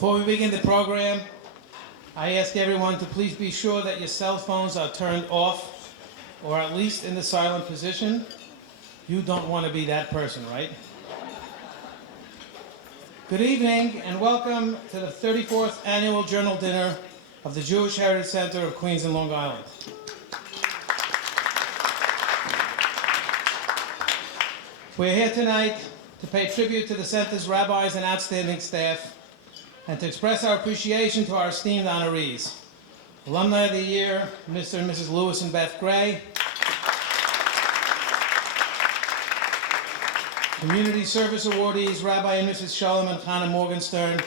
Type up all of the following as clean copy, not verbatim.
Before we begin the program, I ask everyone to please be sure that your cell phones are turned off or at least in the silent position. You don't want to be that person, right? Good evening and welcome to the 34th Annual Journal Dinner of the Jewish Heritage Center of Queens and Long Island. We're here tonight to pay tribute to the center's rabbis and outstanding staff and to express our appreciation to our esteemed honorees. Alumni of the Year, Mr. and Mrs. Lewis and Beth Gray. Community Service Awardees, Rabbi and Mrs. Shalom and Chana Morgenstern.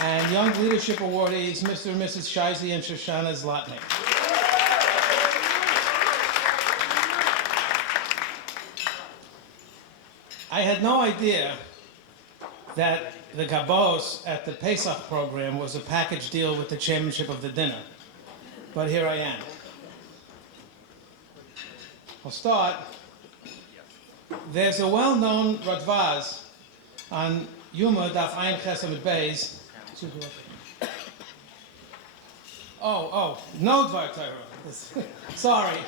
And Young Leadership Awardees, Mr. and Mrs. Shizy and Shoshana Zlotnick. I had no idea that the gabos at the Pesach program was a package deal with the chairmanship of the dinner. But here I am. I'll start. There's a well-known Radvaz on Yuma Daf Ayin Chesed Beis. Oh, no Dvar Torah. Sorry.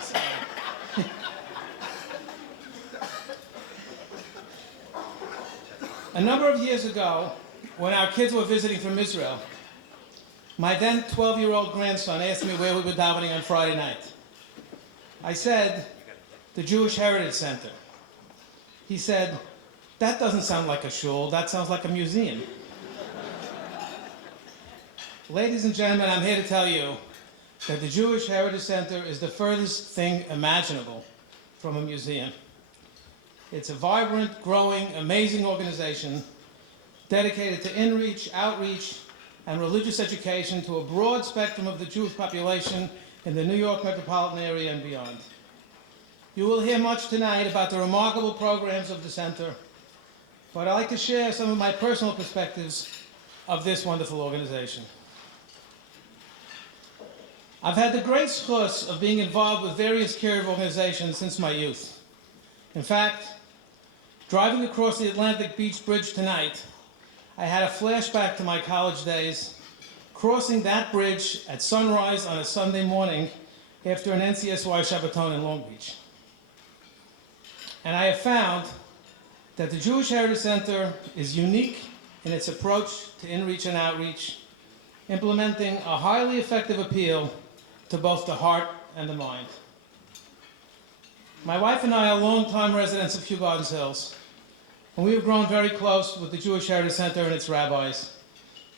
A number of years ago, when our kids were visiting from Israel, my then 12-year-old grandson asked me where we were davening on Friday night. I said, the Jewish Heritage Center. He said, that doesn't sound like a shul, that sounds like a museum. Ladies and gentlemen, I'm here to tell you that the Jewish Heritage Center is the furthest thing imaginable from a museum. It's a vibrant, growing, amazing organization dedicated to inreach, outreach, and religious education to a broad spectrum of the Jewish population in the New York metropolitan area and beyond. You will hear much tonight about the remarkable programs of the center, but I'd like to share some of my personal perspectives of this wonderful organization. I've had the great zchus of being involved with various kiruv organizations since my youth. In fact, driving across the Atlantic Beach Bridge tonight, I had a flashback to my college days, crossing that bridge at sunrise on a Sunday morning after an NCSY Shabbaton in Long Beach. And I have found that the Jewish Heritage Center is unique in its approach to inreach and outreach, implementing a highly effective appeal to both the heart and the mind. My wife and I are longtime residents of Kew Gardens Hills, and we have grown very close with the Jewish Heritage Center and its rabbis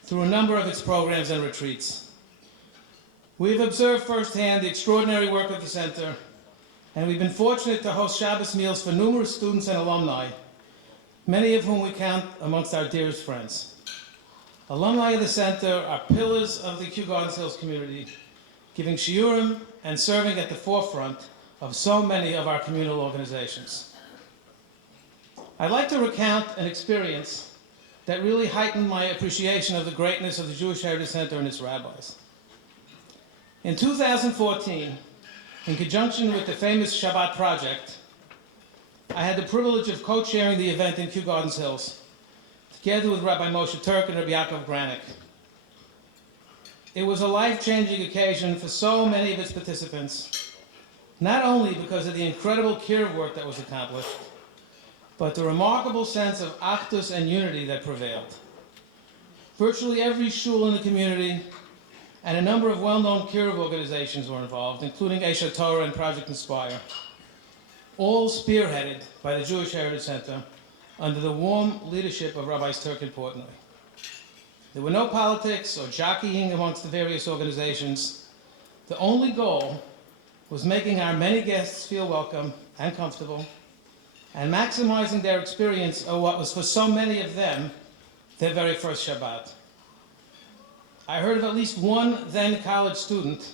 through a number of its programs and retreats. We have observed firsthand the extraordinary work of the center, and we've been fortunate to host Shabbos meals for numerous students and alumni, many of whom we count amongst our dearest friends. Alumni of the center are pillars of the Kew Gardens Hills community, giving shiurim and serving at the forefront of so many of our communal organizations. I'd like to recount an experience that really heightened my appreciation of the greatness of the Jewish Heritage Center and its rabbis. In 2014, in conjunction with the famous Shabbat Project, I had the privilege of co-chairing the event in Kew Gardens Hills, together with Rabbi Moshe Turk and Rabbi Yaakov Granick. It was a life-changing occasion for so many of its participants, not only because of the incredible kiruv work that was accomplished, but the remarkable sense of achdus and unity that prevailed. Virtually every shul in the community and a number of well-known kiruv organizations were involved, including Esha Torah and Project Inspire, all spearheaded by the Jewish Heritage Center under the warm leadership of Rabbi Turk and Portnoy. There were no politics or jockeying amongst the various organizations. The only goal was making our many guests feel welcome and comfortable, and maximizing their experience of what was for so many of them their very first Shabbat. I heard of at least one then college student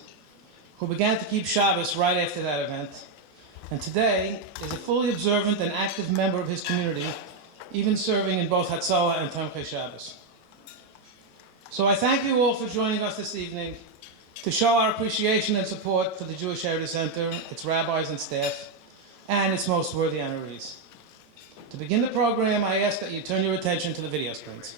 who began to keep Shabbos right after that event, and today is a fully observant and active member of his community, even serving in both Hatzalah and Tomchei Shabbos. So I thank you all for joining us this evening to show our appreciation and support for the Jewish Heritage Center, its rabbis and staff, and its most worthy honorees. To begin the program, I ask that you turn your attention to the video screens.